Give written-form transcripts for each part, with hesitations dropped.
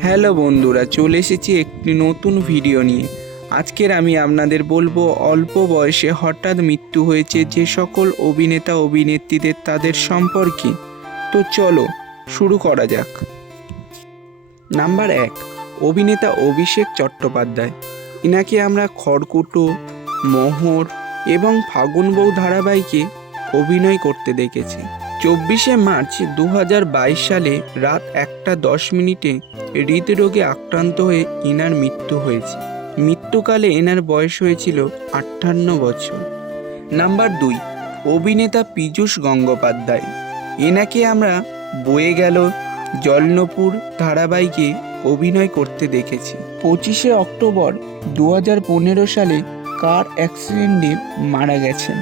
Hello বন্ধুরা, চলে এসেছি একটি নতুন ভিডিও নিয়ে। আজকের আমি আপনাদের বলবো অল্প বয়সে হঠাৎ মৃত্যু হয়েছে যে সকল অভিনেতা অভিনেত্রীদের তাদের সম্পর্কে। তো চলো শুরু করা যাক। নাম্বার 1, অভিনেতা অভিষেক চট্টোপাধ্যায়। ইনাকে আমরা খড়কুটো, মোহর এবং ফাগুন বউ ধারাবাহিকে অভিনয় করতে দেখেছি। 24শে মার্চ 2022 সালে রাত 1:10 হৃদরোগে আক্রান্ত হয়ে এনার মৃত্যু হয়েছে। মৃত্যুকালে এনার বয়স হয়েছিল 58 বছর। নাম্বার 2, অভিনেতা পীযূষ গঙ্গোপাধ্যায়। এনাকে আমরা বয়ে গেল জলনপুর ধারাবাহিকে অভিনয় করতে দেখেছি। 25শে অক্টোবর 2015 সালে কার অ্যাক্সিডেন্টে মারা গেছেন।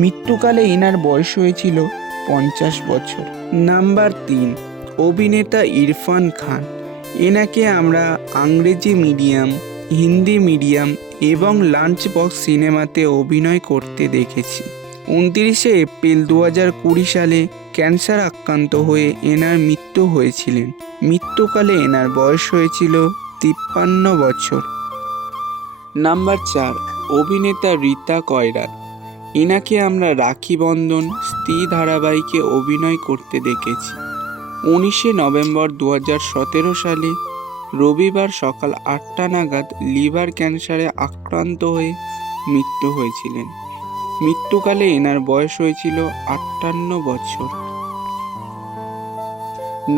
মৃত্যুকালে এনার বয়স হয়েছিল 50 বছর। নাম্বার 3, অভিনেতা ইরফান খান। এনাকে আমরা ইংরেজি মিডিয়াম, হিন্দি মিডিয়াম এবং লাঞ্চ বক্স সিনেমাতে অভিনয় করতে দেখেছি। 29শে এপ্রিল 2020 সালে ক্যান্সার আক্রান্ত হয়ে এনার মৃত্যু হয়েছিলেন। মৃত্যুকালে এনার বয়স হয়েছিল 53 বছর। নাম্বার 4, অভিনেতা রীতা কয়রার। এনাকে আমরা রাখি বন্ধন স্ত্রী ধারাবাহিকে অভিনয় করতে দেখেছি। 19শে নভেম্বর 2017 সালে রবিবার সকাল 8টা নাগাদ লিভার ক্যান্সারে আক্রান্ত হয়ে মৃত্যু হয়েছিলেন। মৃত্যুকালে এনার বয়স হয়েছিল 58 বছর।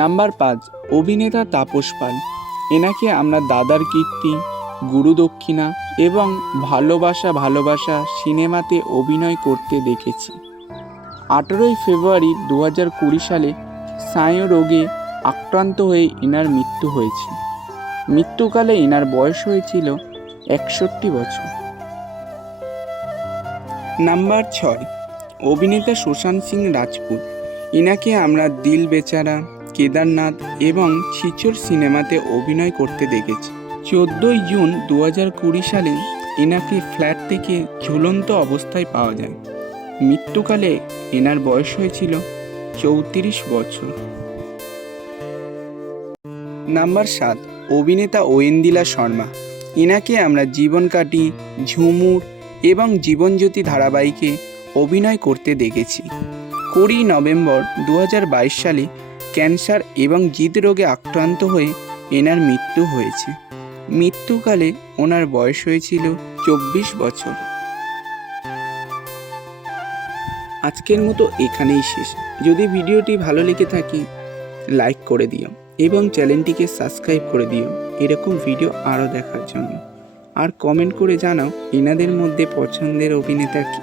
নাম্বার 5, অভিনেতা তাপস পাল। এনাকে আমরা দাদার কীর্তি, গুরু দক্ষিণা এবং ভালোবাসা ভালোবাসা সিনেমাতে অভিনয় করতে দেখেছি। 18ই ফেব্রুয়ারি 2020 সালে স্নায়ু রোগে আক্রান্ত হয়ে এনার মৃত্যু হয়েছে। মৃত্যুকালে এনার বয়স হয়েছিল 61 বছর। নাম্বার 6, অভিনেতা সুশান্ত সিং রাজপুত। এনাকে আমরা দিল বেচারা, কেদারনাথ এবং ছিচর সিনেমাতে অভিনয় করতে দেখেছি। 14ই জুন 2020 সালে এনাকে ফ্ল্যাট থেকে ঝুলন্ত অবস্থায় পাওয়া যায়। মৃত্যুকালে এনার বয়স হয়েছিল 34 বছর। নাম্বার 7, অভিনেতা ঐন্দ্রিলা শর্মা। এনাকে আমরা জীবন কাটি, ঝুমুর এবং জীবনজ্যোতি ধারাবাহিকে অভিনয় করতে দেখেছি। 20 নভেম্বর 2022 সালে ক্যান্সার এবং হৃদরোগে আক্রান্ত হয়ে এনার মৃত্যু হয়েছে। মৃত্যুকালে ওনার বয়স হয়েছিল 24 বছর। আজকের মতো এখানেই শেষ। যদি ভিডিওটি ভালো লেগে থাকে লাইক করে দিও এবং চ্যানেলটিকে সাবস্ক্রাইব করে দিও এরকম ভিডিও আরও দেখার জন্য। আর কমেন্ট করে জানাও এনাদের মধ্যে পছন্দের অভিনেতা কি।